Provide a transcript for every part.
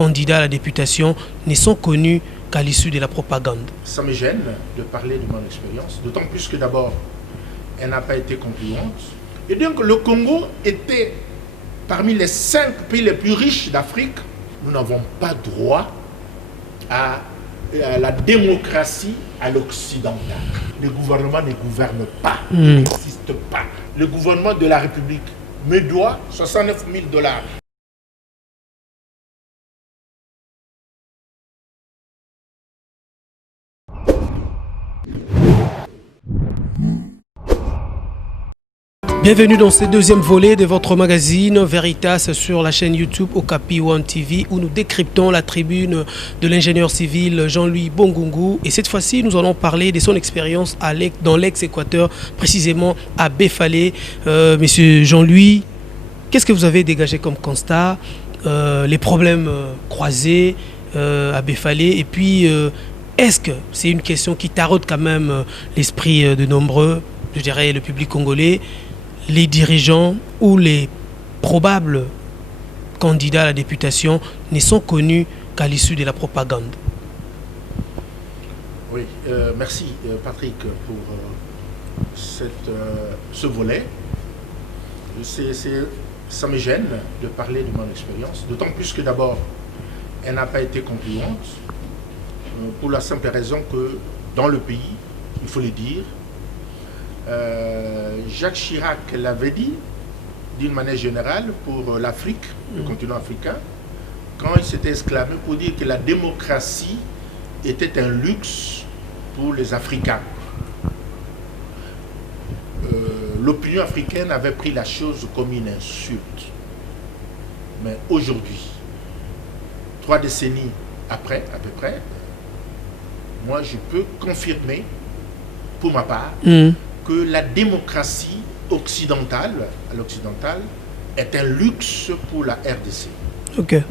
Candidats à la députation ne sont connus qu'à l'issue de la propagande. Ça me gêne de parler de mon expérience, d'autant plus que d'abord, elle n'a pas été concluante. Et donc le Congo était parmi les 5 pays les plus riches d'Afrique. Nous n'avons pas droit à la démocratie à l'occidental. Le gouvernement ne gouverne pas, n'existe pas. Le gouvernement de la République me doit 69 000 $. Bienvenue dans ce deuxième volet de votre magazine Veritas sur la chaîne YouTube Okapi One TV où nous décryptons la tribune de l'ingénieur civil Jean-Louis Bongungu. Et cette fois-ci, nous allons parler de son expérience dans l'ex-Équateur, précisément à Befale. Monsieur Jean-Louis, qu'est-ce que vous avez dégagé comme constat, les problèmes croisés à Befale, et puis est-ce que c'est une question qui taraude quand même l'esprit de nombreux, je dirais le public congolais, les dirigeants ou les probables candidats à la députation ne sont connus qu'à l'issue de la propagande? Oui, merci Patrick pour ce volet. Ça me gêne de parler de mon expérience, d'autant plus que d'abord, elle n'a pas été concluante, pour la simple raison que dans le pays, il faut le dire, Jacques Chirac l'avait dit d'une manière générale pour l'Afrique, le continent africain, quand il s'était exclamé pour dire que la démocratie était un luxe pour les Africains. L'opinion africaine avait pris la chose comme une insulte. Mais aujourd'hui, 3 décennies après, à peu près, moi je peux confirmer, pour ma part, que la démocratie occidentale, à l'occidental, est un luxe pour la RDC. Ok. Et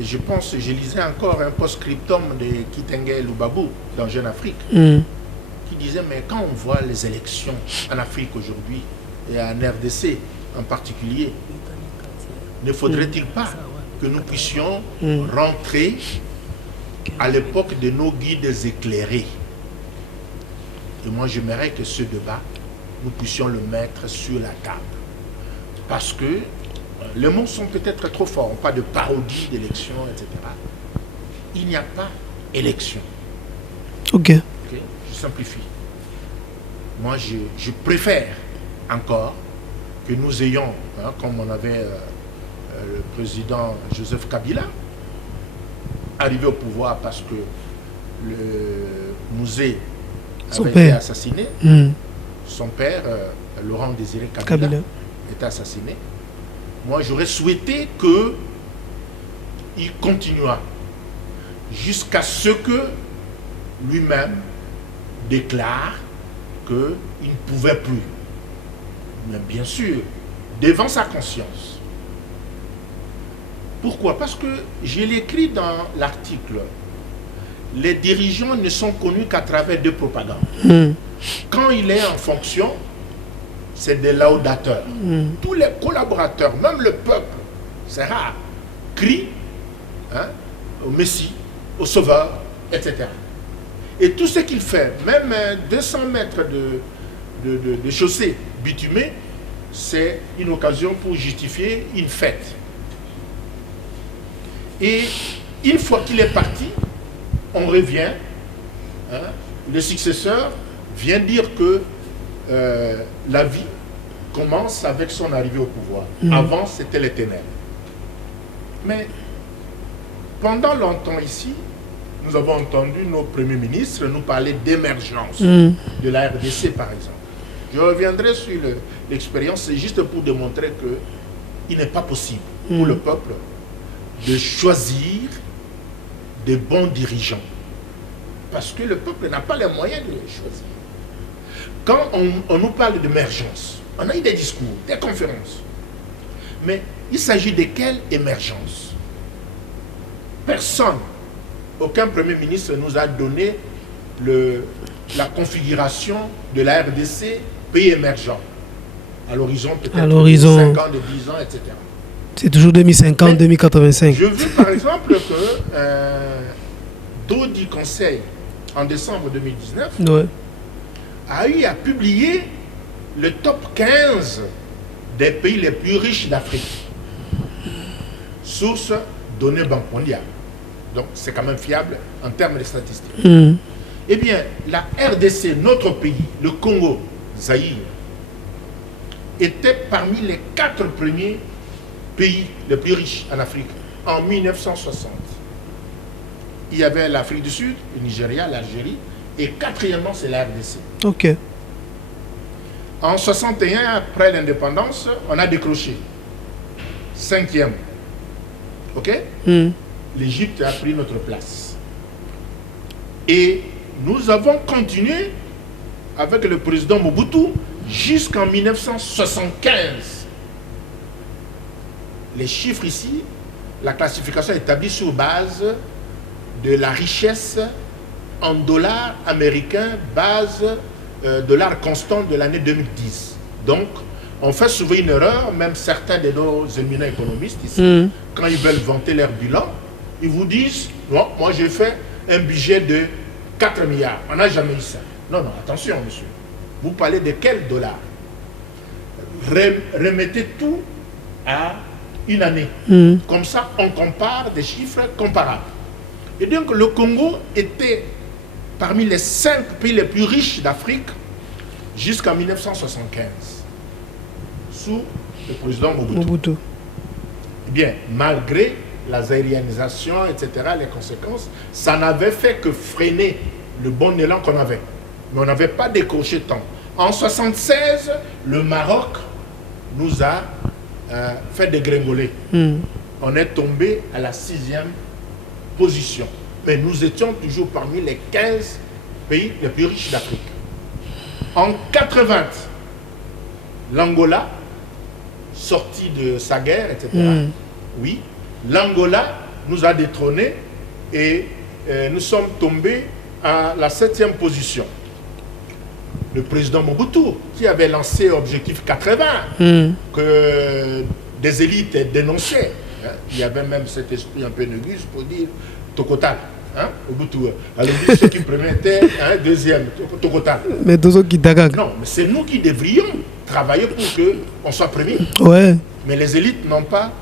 je pense, je lisais encore un post-scriptum de Kitenge Lubabou dans Jeune Afrique, qui disait, mais quand on voit les élections en Afrique aujourd'hui, et en RDC en particulier, ne faudrait-il pas que nous puissions rentrer à l'époque de nos guides éclairés? Et moi, j'aimerais que ce débat, nous puissions le mettre sur la table. Parce que les mots sont peut-être trop forts. On parle de parodie d'élection, etc. Il n'y a pas élection. Ok. Je simplifie. Moi, je préfère encore que nous ayons, comme on avait le président Joseph Kabila, arrivé au pouvoir parce que le musée avait été assassiné. Son père, Laurent Désiré Kabila, est assassiné. Moi, j'aurais souhaité qu'il continuât jusqu'à ce que lui-même déclare qu'il ne pouvait plus. Mais bien sûr, devant sa conscience. Pourquoi? Parce que je l'écris dans l'article. Les dirigeants ne sont connus qu'à travers 2 propagandes. Quand il est en fonction, c'est des laudateurs. Tous les collaborateurs, même le peuple, c'est rare, crient au Messie, au Sauveur, etc. Et tout ce qu'il fait, même 200 mètres de chaussée bitumée, c'est une occasion pour justifier une fête. Et une fois qu'il est parti, on revient, le successeur vient dire que la vie commence avec son arrivée au pouvoir. Avant, c'était les ténèbres. Mais pendant longtemps ici, nous avons entendu nos premiers ministres nous parler d'émergence de la RDC, par exemple. Je reviendrai sur l'expérience, c'est juste pour démontrer qu'il n'est pas possible pour le peuple de choisir des bons dirigeants. Parce que le peuple n'a pas les moyens de les choisir. Quand on nous parle d'émergence, on a eu des discours, des conférences. Mais il s'agit de quelle émergence? Personne, aucun Premier ministre nous a donné la configuration de la RDC pays émergent. À l'horizon peut-être de 5 ans, de 10 ans, etc. C'est toujours 2050, 2085. Je veux par exemple que Dodi Conseil, en décembre 2019, Ouais. a eu à publier le top 15 des pays les plus riches d'Afrique. Source donnée Banque mondiale. Donc c'est quand même fiable en termes de statistiques. Eh bien, la RDC, notre pays, le Congo, Zaïre, était parmi les 4 premiers pays les plus riches en Afrique en 1960. Il y avait l'Afrique du Sud, le Nigeria, l'Algérie, et quatrièmement, c'est la RDC. Ok. En 61, après l'indépendance, on a décroché. 5e. Ok? L'Égypte a pris notre place. Et nous avons continué avec le président Mobutu jusqu'en 1975. Les chiffres ici, la classification est établie sur base de la richesse en dollars américains, base dollar constant de l'année 2010. Donc, on fait souvent une erreur, même certains de nos éminents économistes ici, quand ils veulent vanter leur bilan, ils vous disent, non, moi j'ai fait un budget de 4 milliards. On n'a jamais eu ça. Non, non, attention, monsieur. Vous parlez de quel dollar? Remettez tout à une année. Comme ça, on compare des chiffres comparables. Et donc, le Congo était parmi les 5 pays les plus riches d'Afrique jusqu'en 1975, sous le président Mobutu. Eh bien, malgré la zaïrianisation, etc., les conséquences, ça n'avait fait que freiner le bon élan qu'on avait. Mais on n'avait pas décroché tant. En 1976, le Maroc nous a fait dégringoler. On est tombé à la 6e position. Mais nous étions toujours parmi les 15 pays les plus riches d'Afrique. En 80, l'Angola, sorti de sa guerre, etc., oui, l'Angola nous a détrônés et nous sommes tombés à la 7e position. Le président Mobutu, qui avait lancé Objectif 80, que des élites dénonçaient, hein, il y avait même cet esprit un peu négus pour dire Tokotal. Hein, Mobutu. Alors, ceux qui prenaient étaient deuxième, Tokotal. Mais deux autres qui dagagent. Non, mais c'est nous qui devrions travailler pour qu'on soit premier. Ouais. Mais les élites n'ont pas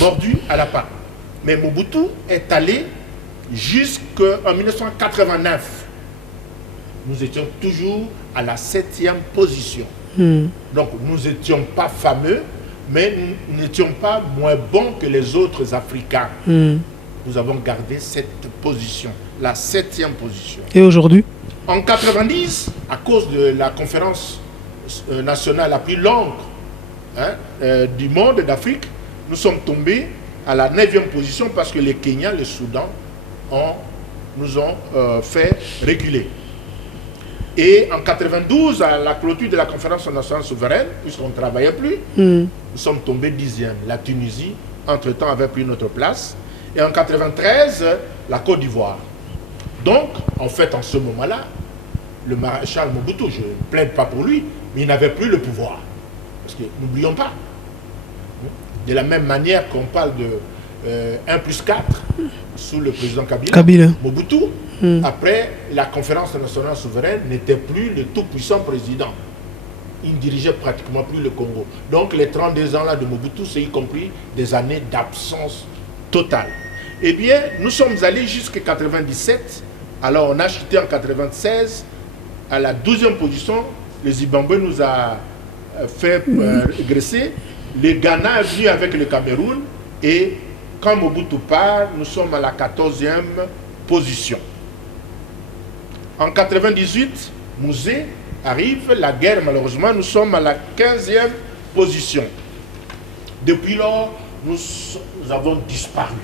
mordu à la part. Mais Mobutu est allé jusqu'en 1989. Nous étions toujours à la 7e position. Donc nous n'étions pas fameux, mais nous n'étions pas moins bons que les autres Africains. Nous avons gardé cette position, la 7e position. Et aujourd'hui? En 90, à cause de la conférence nationale la plus longue du monde d'Afrique, nous sommes tombés à la 9e position parce que les Kenyans, le Soudan nous ont fait reculer. Et en 92, à la clôture de la conférence nationale souveraine, puisqu'on ne travaillait plus, nous sommes tombés 10e. La Tunisie, entre-temps, avait pris notre place. Et en 93, la Côte d'Ivoire. Donc, en fait, en ce moment-là, le maréchal Mobutu, je ne plaide pas pour lui, mais il n'avait plus le pouvoir. Parce que, n'oublions pas, de la même manière qu'on parle de 1+4 sous le président Kabila. Mobutu, après la conférence nationale souveraine, n'était plus le tout-puissant président. Il ne dirigeait pratiquement plus le Congo. Donc les 32 ans là de Mobutu, c'est y compris des années d'absence totale. Eh bien, nous sommes allés jusqu'à 97. Alors on a chuté en 96 à la 12e position. Le Zimbabwe nous a fait régresser. Le Ghana est venu avec le Cameroun. Et quand Mobutu part, nous sommes à la 14e position. En 98, Mouzé arrive, la guerre malheureusement, nous sommes à la 15e position. Depuis lors, nous avons disparu.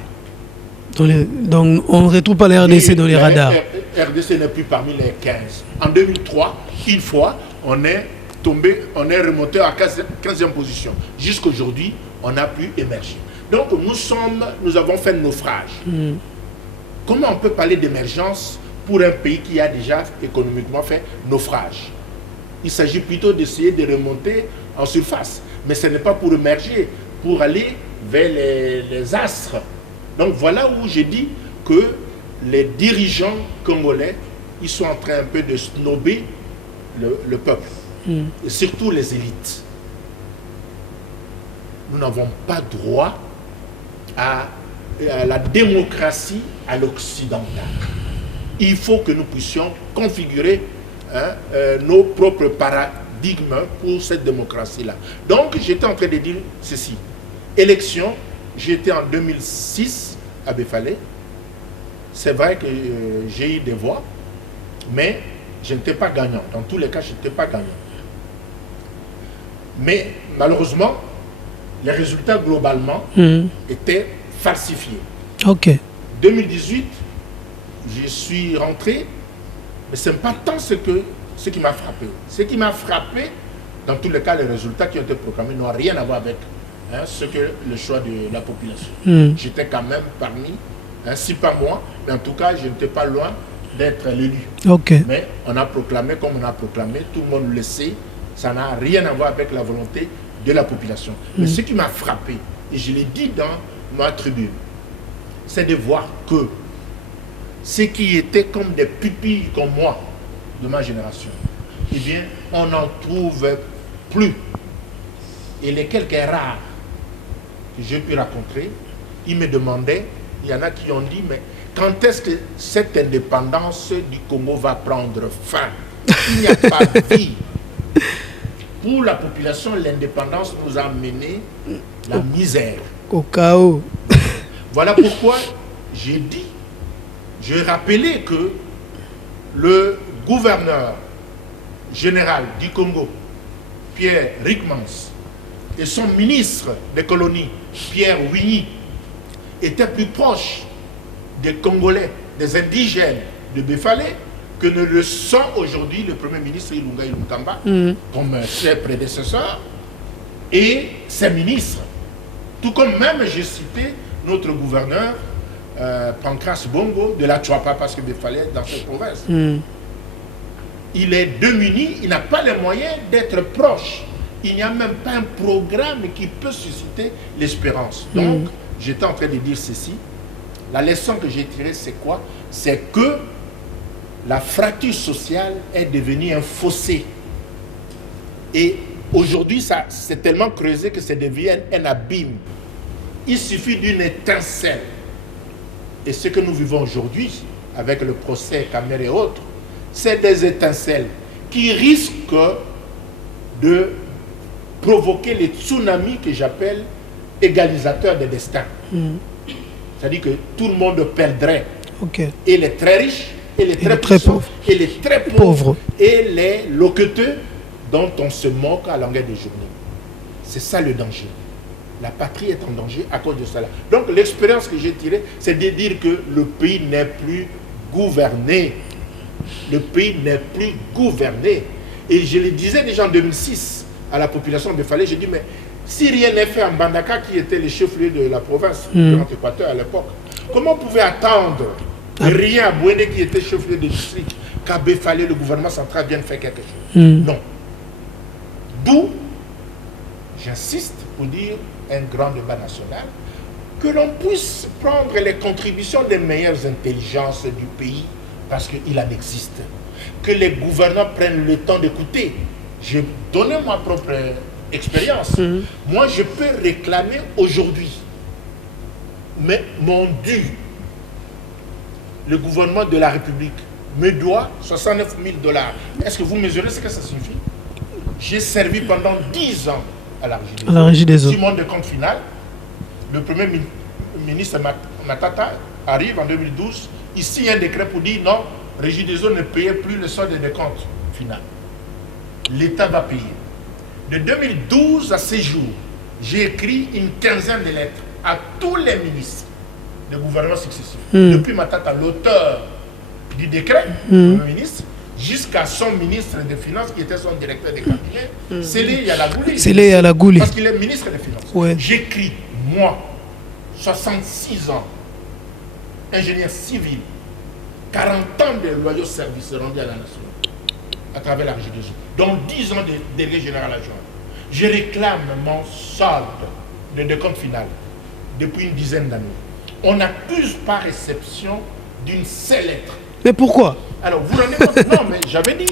Donc on ne retrouve pas la RDC dans les radars. La RDC n'est plus parmi les 15. En 2003, une fois, on est tombé, on est remonté à 15e position. Jusqu'aujourd'hui, on n'a plus émergé. Donc nous avons fait naufrage. Comment on peut parler d'émergence pour un pays qui a déjà économiquement fait naufrage? Il s'agit plutôt d'essayer de remonter en surface. Mais ce n'est pas pour émerger, pour aller vers les astres. Donc voilà où j'ai dit que les dirigeants congolais, ils sont en train un peu de snober le peuple, et surtout les élites. Nous n'avons pas droit à la démocratie à l'occidental. Il faut que nous puissions configurer nos propres paradigmes pour cette démocratie-là. Donc, j'étais en train de dire ceci. Élection, j'étais en 2006 à Befalé. C'est vrai que j'ai eu des voix, mais je n'étais pas gagnant. Dans tous les cas, je n'étais pas gagnant. Mais malheureusement, les résultats globalement étaient falsifiés. Ok. 2018, je suis rentré, mais ce n'est pas tant ce qui m'a frappé. Ce qui m'a frappé, dans tous les cas, les résultats qui ont été proclamés n'ont rien à voir avec ce que le choix de la population. J'étais quand même parmi, si pas moi, mais en tout cas, je n'étais pas loin d'être l'élu. Okay. Mais on a proclamé comme on a proclamé, tout le monde le sait, ça n'a rien à voir avec la volonté de la population. Mais ce qui m'a frappé, et je l'ai dit dans ma tribune, c'est de voir que ceux qui étaient comme des pupilles comme moi, de ma génération, eh bien, on n'en trouve plus. Et les quelques rares que j'ai pu rencontrer, ils me demandaient, il y en a qui ont dit, mais quand est-ce que cette indépendance du Congo va prendre fin? Il n'y a pas de vie. Pour la population, l'indépendance nous a mené la misère. Au chaos. Voilà pourquoi j'ai dit, j'ai rappelé que le gouverneur général du Congo, Pierre Ryckmans, et son ministre des colonies, Pierre Wigny, étaient plus proches des Congolais, des indigènes de Befalé, que ne le sont aujourd'hui le Premier ministre Ilunga Ilunkamba, comme ses prédécesseurs, et ses ministres. Tout comme même j'ai cité notre gouverneur, Pancras Bongo, de la Tchouapa, parce que Befalé est dans cette province. Il est démuni, il n'a pas les moyens d'être proche. Il n'y a même pas un programme qui peut susciter l'espérance. Donc, j'étais en train de dire ceci. La leçon que j'ai tirée, c'est quoi? C'est que la fracture sociale est devenue un fossé. Et aujourd'hui, ça c'est tellement creusé que ça devient un abîme. Il suffit d'une étincelle. Et ce que nous vivons aujourd'hui, avec le procès Kamer et autres, c'est des étincelles qui risquent de provoquer les tsunamis que j'appelle égalisateurs des destins. C'est-à-dire que tout le monde perdrait. Okay. Et les très riches, et les très puissants, et les très pauvres, et les loqueteux dont on se moque à longueur de journée. C'est ça le danger. La patrie est en danger à cause de cela. Donc l'expérience que j'ai tirée, c'est de dire que le pays n'est plus gouverné. Le pays n'est plus gouverné. Et je le disais déjà en 2006 à la population de Befalé, j'ai dit, mais si rien n'est fait en Bandaka, qui était le chef-lieu de la province de l'Équateur à l'époque, comment on pouvait attendre rien à Bouéné, qui était chef-lieu de district, qu'à Befalé, le gouvernement central vienne faire quelque chose? Non. D'où, j'insiste pour dire, un grand débat national, que l'on puisse prendre les contributions des meilleures intelligences du pays, parce qu'il en existe. Que les gouvernants prennent le temps d'écouter. J'ai donné ma propre expérience. Moi, je peux réclamer aujourd'hui, mais mon dû, le gouvernement de la République me doit 69 000 $. Est-ce que vous mesurez ce que ça signifie? J'ai servi pendant 10 ans à la Régie des eaux. Simon de compte final, le premier ministre Matata arrive en 2012, il signe un décret pour dire non, Régie des eaux ne payait plus le solde des comptes final. L'État va payer. De 2012 à ces jours, j'ai écrit une quinzaine de lettres à tous les ministres de gouvernement successifs. Depuis Matata, l'auteur du décret, le ministre, jusqu'à son ministre des Finances, qui était son directeur de cabinet, Sélé Yalagouli. Sélé Yalagouli. Parce qu'il est ministre des Finances. Ouais. J'écris, moi, 66 ans, ingénieur civil, 40 ans de loyaux services rendus à la nation, à travers la Régie des eaux, dont 10 ans de délégué général adjoint. Je réclame mon solde de décompte final depuis une dizaine d'années. On n'accuse pas réception d'une seule lettre. Mais pourquoi? Alors, vous rendez compte? Non, mais j'avais dit.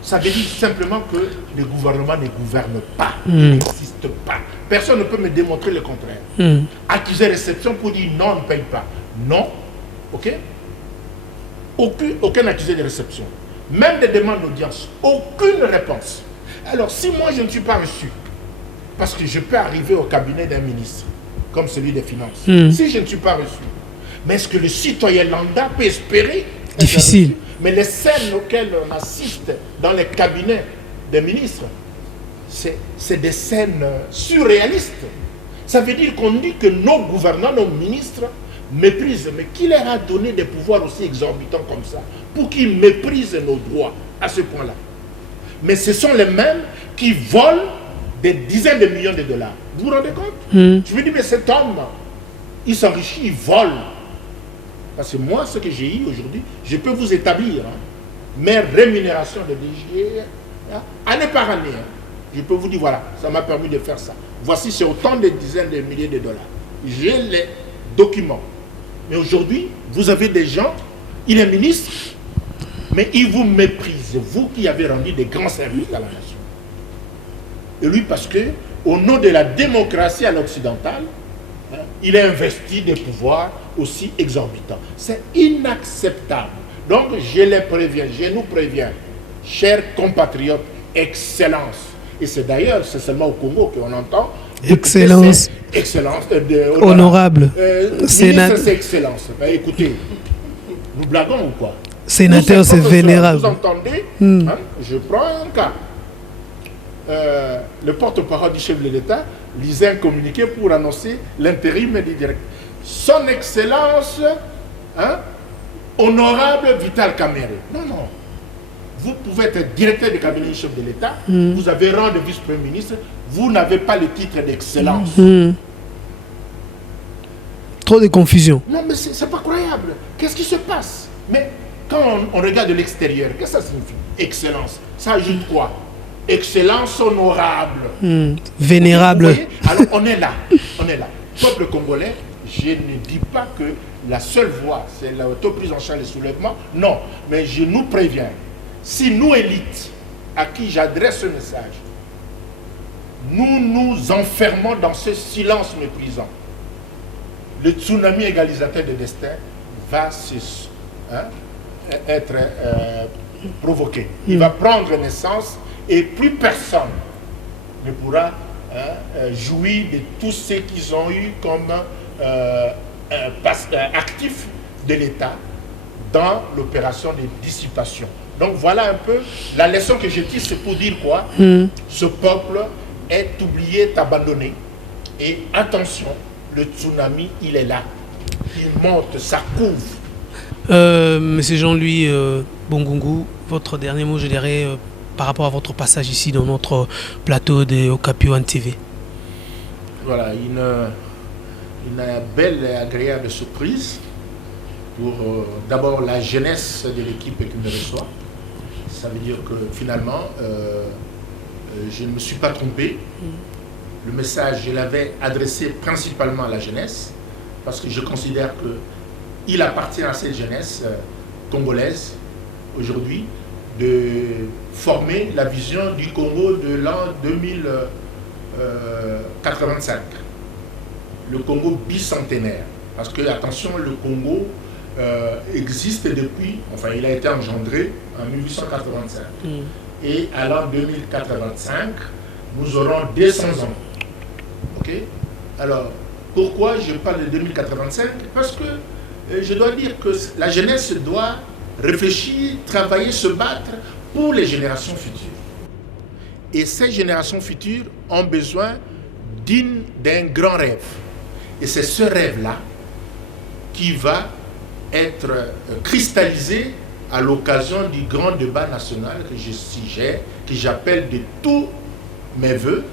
Ça veut dire simplement que le gouvernement ne gouverne pas, il n'existe pas. Personne ne peut me démontrer le contraire. Accuser réception pour dire non, on ne paye pas. Non, ok? Aucun accusé de réception. Même des demandes d'audience, aucune réponse. Alors, si moi je ne suis pas reçu, parce que je peux arriver au cabinet d'un ministre, comme celui des Finances, si je ne suis pas reçu, mais est-ce que le citoyen lambda peut espérer? Difficile. Mais les scènes auxquelles on assiste dans les cabinets des ministres, c'est des scènes surréalistes. Ça veut dire qu'on dit que nos gouvernants, nos ministres, méprisent. Mais qui leur a donné des pouvoirs aussi exorbitants comme ça pour qu'ils méprisent nos droits à ce point-là? Mais ce sont les mêmes qui volent des dizaines de millions de dollars. Vous vous rendez compte? Je me dis, mais cet homme, il s'enrichit, il vole. Parce que moi, ce que j'ai eu aujourd'hui, je peux vous établir mes rémunérations de DG, année par année. Je peux vous dire, voilà, ça m'a permis de faire ça. Voici, c'est autant de dizaines de milliers de dollars. J'ai les documents. Mais aujourd'hui, vous avez des gens, il est ministre, mais il vous méprise, vous qui avez rendu des grands services à la nation. Et lui, parce que, au nom de la démocratie à l'occidentale, il est investi des pouvoirs aussi exorbitants. C'est inacceptable. Donc, je les préviens, je nous préviens, chers compatriotes, excellence. Et c'est d'ailleurs, c'est seulement au Congo qu'on entend. Excellence. Excellence. Honorable. Ministre, c'est excellence. Ben, écoutez, nous blaguons ou quoi? Sénateur, c'est vénérable. Vous entendez? Je prends un cas. Le porte-parole du chef de l'État lisait un communiqué pour annoncer l'intérim du directeur. Son Excellence, honorable Vital Kamerhe. Non, non. Vous pouvez être directeur du cabinet du chef de l'État, vous avez rang de vice-premier ministre, vous n'avez pas le titre d'excellence. Trop de confusion. Non, mais c'est pas croyable. Qu'est-ce qui se passe? Mais quand on regarde de l'extérieur, qu'est-ce que ça signifie? Excellence. Ça ajoute quoi? Excellence honorable. Vénérable. Alors on est là. On est là. Peuple congolais, je ne dis pas que la seule voie, c'est l'autoprise en charge des soulèvements. Non. Mais je nous préviens. Si nous, élites, à qui j'adresse ce message, nous nous enfermons dans ce silence méprisant, le tsunami égalisateur de destin va être provoqué. Il va prendre naissance et plus personne ne pourra jouir de tout ce qu'ils ont eu comme actif de l'État dans l'opération de dissipation. Donc voilà un peu la leçon que je tire, c'est pour dire quoi? Ce peuple est oublié, est abandonné. Et attention, le tsunami, il est là. Il monte, ça couvre. Monsieur Jean-Louis Bongungu, votre dernier mot, je dirais, par rapport à votre passage ici dans notre plateau de Okapi One TV. Voilà, une belle et agréable surprise pour d'abord la jeunesse de l'équipe qui me reçoit. Ça veut dire que finalement, je ne me suis pas trompé. Le message, je l'avais adressé principalement à la jeunesse, parce que je considère qu'il appartient à cette jeunesse congolaise, aujourd'hui, de former la vision du Congo de l'an 2085. Le Congo bicentenaire. Parce que, attention, le Congo existe depuis, enfin il a été engendré en 1885. Et à l'an 2085, nous aurons 200 ans. Ok? Alors, pourquoi je parle de 2085? Parce que je dois dire que la jeunesse doit réfléchir, travailler, se battre pour les générations futures. Et ces générations futures ont besoin d'un grand rêve. Et c'est ce rêve-là qui va être cristallisé à l'occasion du grand débat national que je suggère, que j'appelle de tous mes voeux,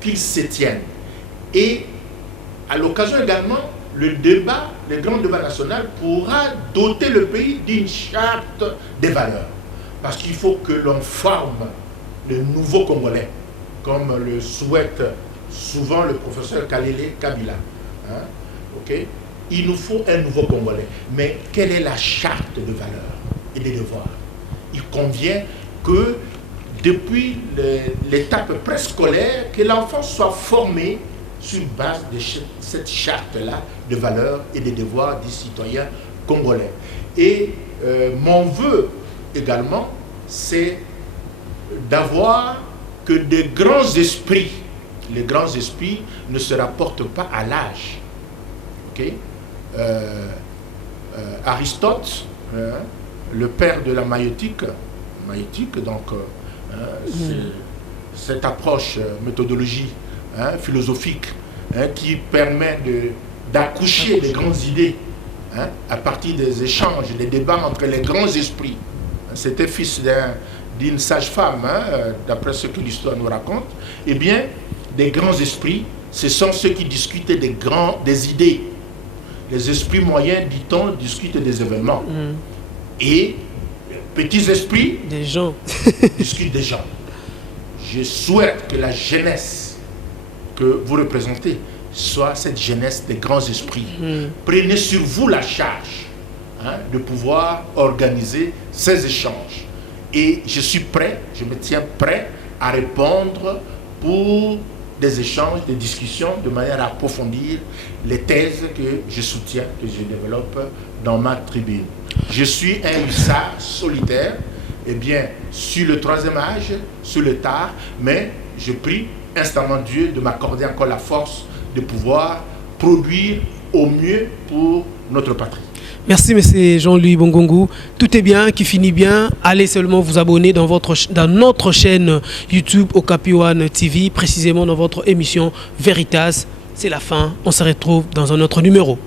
qu'il se tienne. Et à l'occasion également, le grand débat national pourra doter le pays d'une charte des valeurs. Parce qu'il faut que l'on forme le nouveau Congolais. comme le souhaite souvent le professeur Kalele Kabila. Hein, okay? Il nous faut un nouveau Congolais. Mais quelle est la charte de valeurs et des devoirs? Il convient que depuis l'étape préscolaire, que l'enfant soit formé sur base de cette charte-là de valeurs et des devoirs des citoyens congolais. Et mon vœu également, c'est d'avoir que des grands esprits, les grands esprits ne se rapportent pas à l'âge. Okay? Aristote, le père de la maïeutique, donc cette approche, méthodologie philosophique qui permet d'accoucher des grandes idées à partir des échanges, des débats entre les grands esprits. C'était fils d'une sage-femme, d'après ce que l'histoire nous raconte. Eh bien, des grands esprits, ce sont ceux qui discutent des idées. Les esprits moyens, dit-on, discutent des événements. Et les petits esprits des gens. discutent des gens. Je souhaite que la jeunesse que vous représentez soit cette jeunesse des grands esprits. Prenez sur vous la charge de pouvoir organiser ces échanges. Et je suis prêt, je me tiens prêt à répondre pour des échanges, des discussions, de manière à approfondir les thèses que je soutiens, que je développe dans ma tribune. Je suis un hussard solitaire, eh bien, sur le troisième âge, sur le tard, mais je prie instamment Dieu de m'accorder encore la force de pouvoir produire au mieux pour notre patrie. Merci, M. Jean-Louis Bongongu. Tout est bien, qui finit bien. Allez seulement vous abonner dans notre chaîne YouTube Okapi One TV, précisément dans votre émission Veritas. C'est la fin. On se retrouve dans un autre numéro.